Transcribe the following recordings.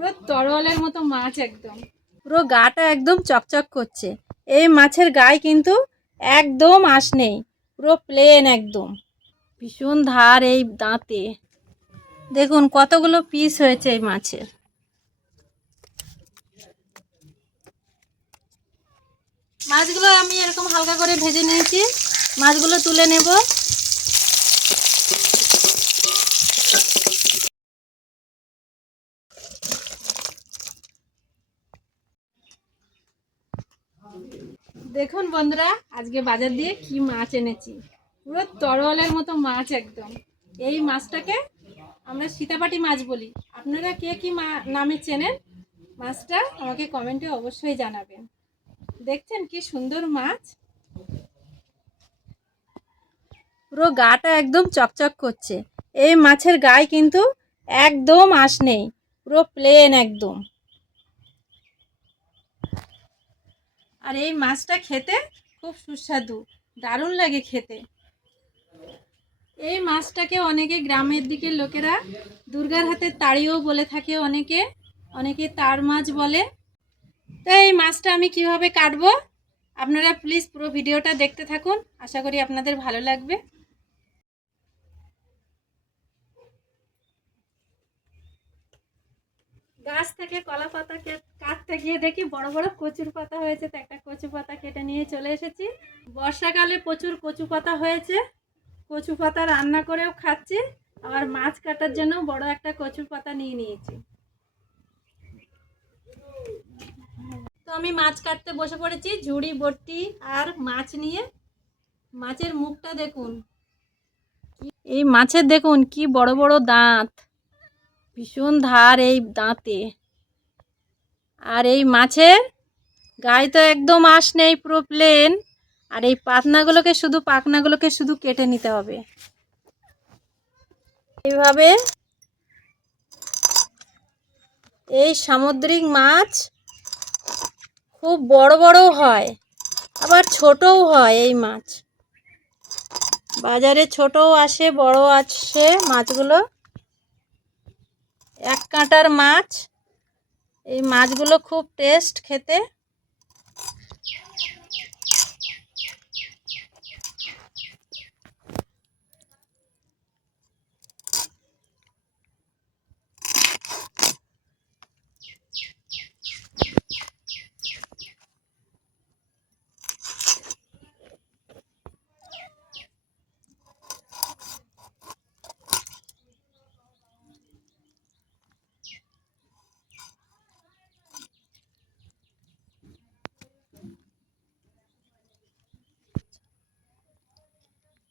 পুরো তরোয়ালের মতো মাছ, একদম পুরো গাটা একদম চকচক করছে। এই মাছের গায়ে কিন্তু একদম আঁশ নেই, পুরো প্লেন একদম। ভীষণ ধার এই দাঁতে। দেখুন কতগুলো পিস হয়েছে এই মাছের। মাছগুলো আমি এরকম হালকা করে ভেজে নিয়েছি। মাছগুলো তুলে নেব। দেখুন বন্ধুরা, আজকে বাজার দিয়ে কি মাছ এনেছি। পুরো তরোয়ালের মতো মাছ একদম। এই মাছটাকে আমরা সীতাপাটি মাছ বলি। আপনারা কে কি নামে চেনেন মাছটা আমাকে কমেন্টে অবশ্যই জানাবেন। দেখছেন কি সুন্দর মাছ, পুরো গাটা একদম চকচক করছে। এই মাছের গায়ে কিন্তু একদম আঁশ নেই, পুরো প্লেন একদম। আর এই মাছটা খেতে খুব সুস্বাদু, দারুণ লাগে খেতে। এই মাছটাকে অনেকে গ্রামের দিকের লোকেরা দুর্গার হাতের তাড়িও বলে থাকে, অনেকে তার মাছ বলে। তো এই মাছটা আমি কিভাবে কাটবো আপনারা প্লিজ পুরো ভিডিওটা দেখতে থাকুন, আশা করি আপনাদের ভালো লাগবে। গাছ থেকে কলা পাতা কাটতে গিয়ে দেখি বড় বড় কচুর পাতা হয়েছে, তো একটা কচু পাতা কেটে নিয়ে চলে এসেছি। বর্ষাকালে প্রচুর কচু পাতা হয়েছে, কচু পাতা রান্না করেও খাচ্ছি, আবার মাছ কাটার জন্য বড় একটা কচুর পাতা নিয়ে নিয়েছি। তো আমি মাছ কাটতে বসে পড়েছি, ঝুড়ি ভর্তি আর মাছ নিয়ে। মাছের মুখটা দেখুন, এই মাছের দেখুন কি বড় বড় দাঁত, ভীষণ ধার এই দাঁতে। আর এই মাছের গায়ে তো একদম আঁশ নেই, পুরো প্লেন। আর এই পাখনাগুলোকে শুধু কেটে নিতে হবে এইভাবে। এই সামুদ্রিক মাছ খুব বড় বড়ও হয়, আবার ছোটও হয়। এই মাছ বাজারে ছোটও আসে, বড়ও আসে মাছগুলো। এক কাঁটার মাছ। এই মাছগুলো খুব টেস্ট খেতে।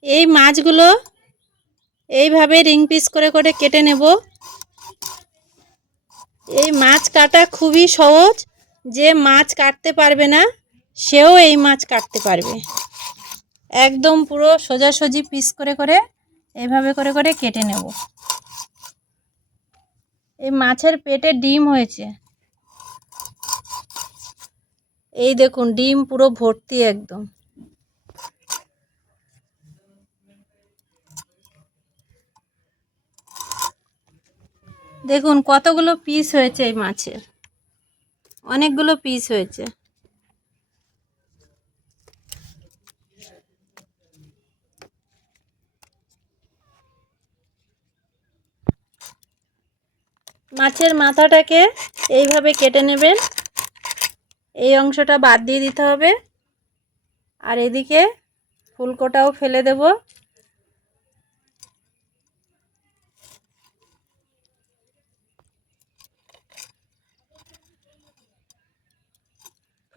এই মাছগুলো এইভাবে রিং পিস করে করে কেটে নেব। এই মাছ কাটা খুবই সহজ, যে মাছ কাটতে পারবে না সেও এই মাছ কাটতে পারবে। একদম পুরো সোজাসুজি পিস করে করে এইভাবে করে করে কেটে নেব। এই মাছের পেটে ডিম হয়েছে, এই দেখুন ডিম পুরো ভর্তি একদম। দেখুন কতগুলো পিস হয়েছে এই মাছের, অনেকগুলো পিস হয়েছে। মাছের মাথাটাকে এইভাবে কেটে নেবেন, এই অংশটা বাদ দিয়ে দিতে হবে। আর এদিকে ফুলকোটাও ফেলে দেব।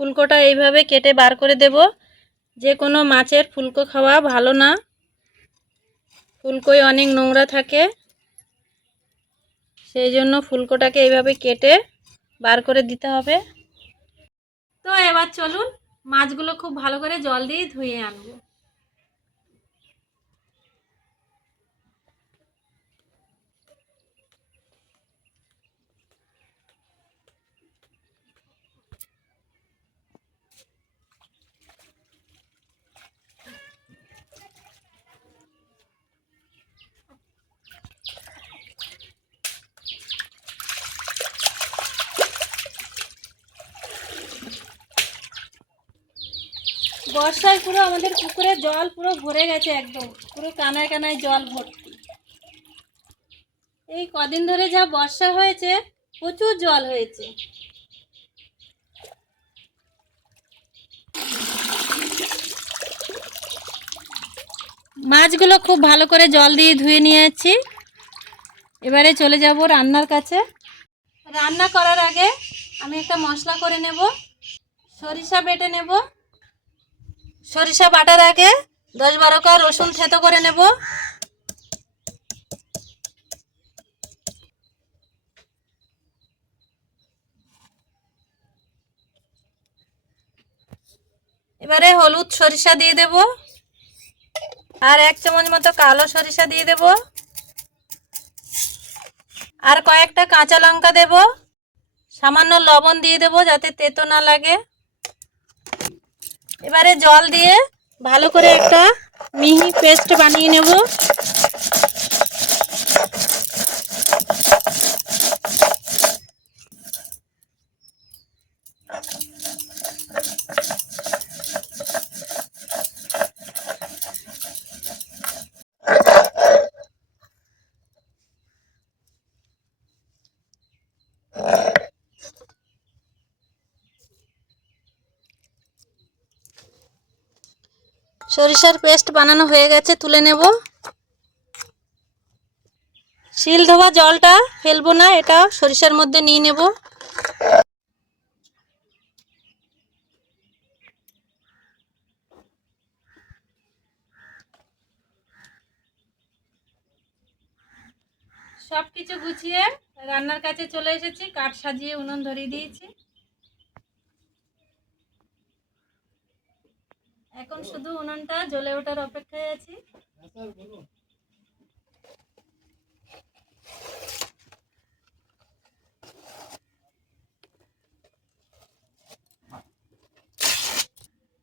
ফুলকোটা এইভাবে কেটে বার করে দেব। যে কোনো মাছের ফুলকো খাওয়া ভালো না, ফুলকোয় অনেক নোংরা থাকে, সেই জন্য ফুলকোটাকে এইভাবে কেটে বার করে দিতে হবে। তো এবার চলুন মাছগুলো খুব ভালো করে জল দিয়ে ধুয়ে আনবো। বর্ষায় পুরো আমাদের পুকুরে জল পুরো ভরে গেছে, একদম পুরো কানায় কানায় জল ভর্তি। এই কদিন ধরে যা বর্ষা হয়েছে প্রচুর জল হয়েছে। মাছগুলো খুব ভালো করে জল দিয়ে ধুয়ে নিয়ে যাচ্ছি। এবারে চলে যাব রান্নার কাছে। রান্না করার আগে আমি একটা মশলা করে নেব। সরিষা বেটে নেব। সরিষা বাটার আগে 10-12 কোয়া রসুন থেতো করে নেব। এবারে হলুদ সরিষা দিয়ে দেব, আর 1 চামচ মতো কালো সরিষা দিয়ে দেব, আর কয়েকটা কাঁচা লঙ্কা দেব, সামান্য লবণ দিয়ে দেব যাতে তেতো না লাগে। এবারে জল দিয়ে ভালো করে একটা মিহি পেস্ট বানিয়ে নেব। সরিষার পেস্ট বানানো হয়ে গেছে, তুলে নেব। শিল ধোয়া জলটা ফেলবো না, এটা সরিষার মধ্যে নিয়ে নেব। সব কিছু গুছিয়ে রান্নার কাছে চলে এসেছি, কাঠ সাজিয়ে উনুন ধরিয়ে দিয়েছি। এখন শুধু উনুনটা জ্বলে ওঠার অপেক্ষায় আছি।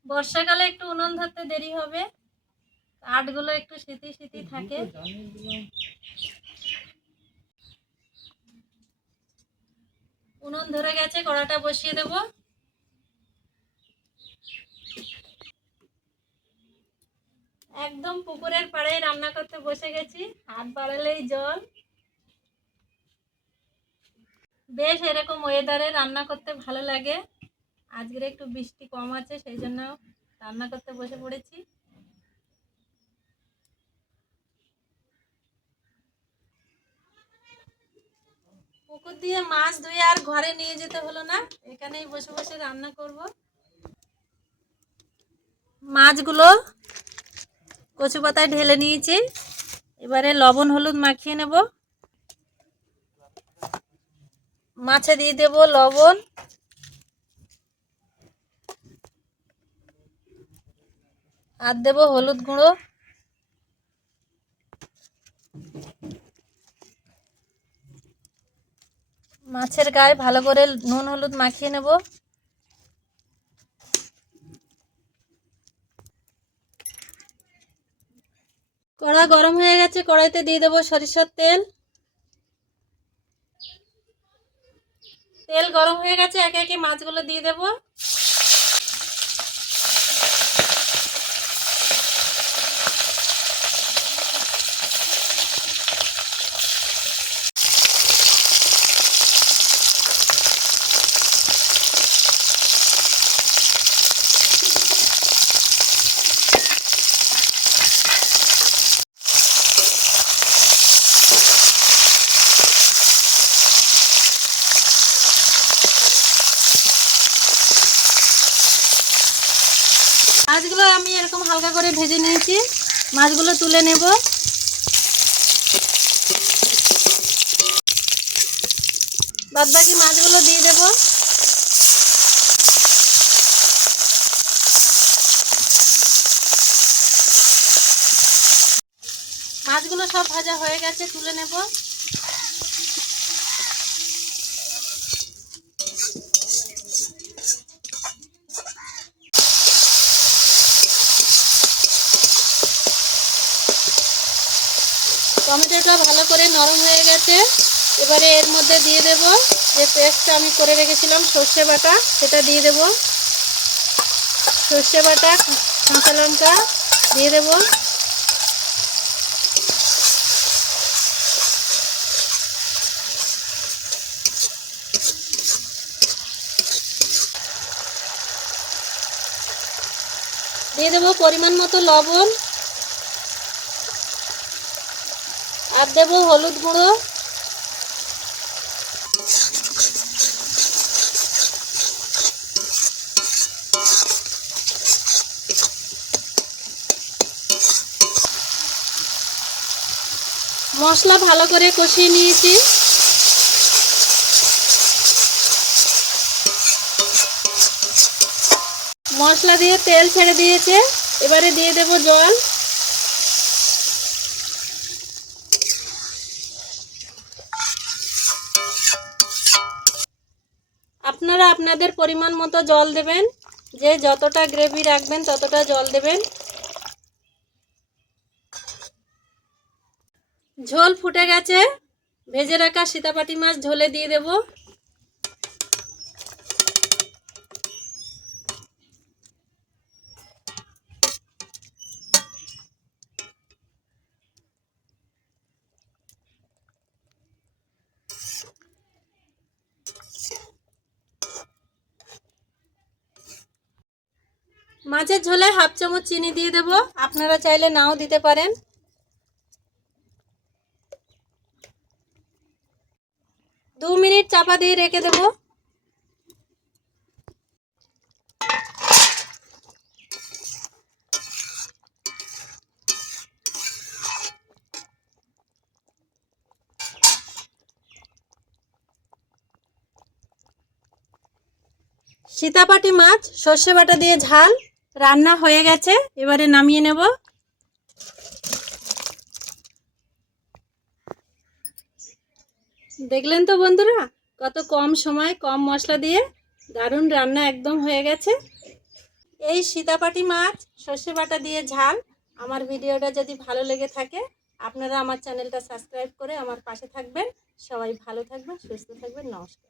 বর্ষাকালে একটু উনুন ধরতে দেরি হবে, কাঠগুলো একটু শীতি শীতি থাকে। উনুন ধরে গেছে, কড়াটা বসিয়ে দেব। একদম পুকুরের পাড়ে রান্না করতে বসে গেছি, হাত বাড়ালেই জল। বেশ এরকম ওয়েদারে রান্না করতে ভালো লাগে। আজকের একটু বৃষ্টি কম আছে, সেই জন্য রান্না করতে বসে পড়েছি। পুকুর দিয়ে মাছ ধুয়ে আর ঘরে নিয়ে যেতে হলো না, এখানেই বসে বসে রান্না করব। মাছগুলো কচু পাতায় ঢেলে নিয়েছি, এবারে লবণ হলুদ মাখিয়ে নেব। মাছে দিয়ে দেব লবণ, আর দেব হলুদ গুঁড়ো। মাছের গায়ে ভালো করে নুন হলুদ মাখিয়ে নেব। কড়া গরম হয়ে গেছে, কড়াইতে দিয়ে দেব সরিষার তেল। তেল গরম হয়ে গেছে, একে একে মাছগুলো দিয়ে দেব। মাছগুলো আমি এরকম হালকা করে ভেজে নিয়েছি, মাছগুলো তুলে নেব। বাদবাকি মাছগুলো দিয়ে দেব। মাছগুলো সব ভাজা হয়ে গেছে, তুলে নেব। টমেটোটা ভালো করে নরম হয়ে গেছে, এবারে এর মধ্যে দিয়ে দেব যে পেস্টটা আমি করে রেখেছিলাম সর্ষে বাটা, সেটা দিয়ে দেব। সর্ষে বাটা, কাঁচা লঙ্কা দিয়ে দেব। দিয়ে দেব পরিমাণ মতো লবণ, আর দেব হলুদ গুঁড়ো, মশলা ভালো করে কষিয়ে নিয়েছি। মশলা দিয়ে তেল ছেড়ে দিয়েছে, এবারে দিয়ে দেব জল। আপনারা আপনাদের পরিমাণ মতো জল দেবেন, যে যতটা গ্রেভি রাখবেন ততটা জল দেবেন। ঝোল ফুটে গেছে, ভেজে রাখা সীতাপাটি মাছ ঝোলে দিয়ে দেব। মাছের ঝোলে হাফ চামচ চিনি দিয়ে দেব, আপনারা চাইলে নাও দিতে পারেন। দু মিনিট চাপা দিয়ে রেখে দেব। সীতাপাটি মাছ সর্ষে বাটা দিয়ে ঝাল রান্না হয়ে গেছে, এবারে নামিয়ে নেব। দেখলেন তো বন্ধুরা, কত কম সময় কম মশলা দিয়ে দারুণ রান্না একদম হয়ে গেছে। এই সীতাপাটি মাছ সর্ষে বাটা দিয়ে ঝাল আমার ভিডিওটা যদি ভালো লেগে থাকে, আপনারা আমার চ্যানেলটা সাবস্ক্রাইব করে আমার পাশে থাকবেন। সবাই ভালো থাকবেন, সুস্থ থাকবেন। নমস্কার।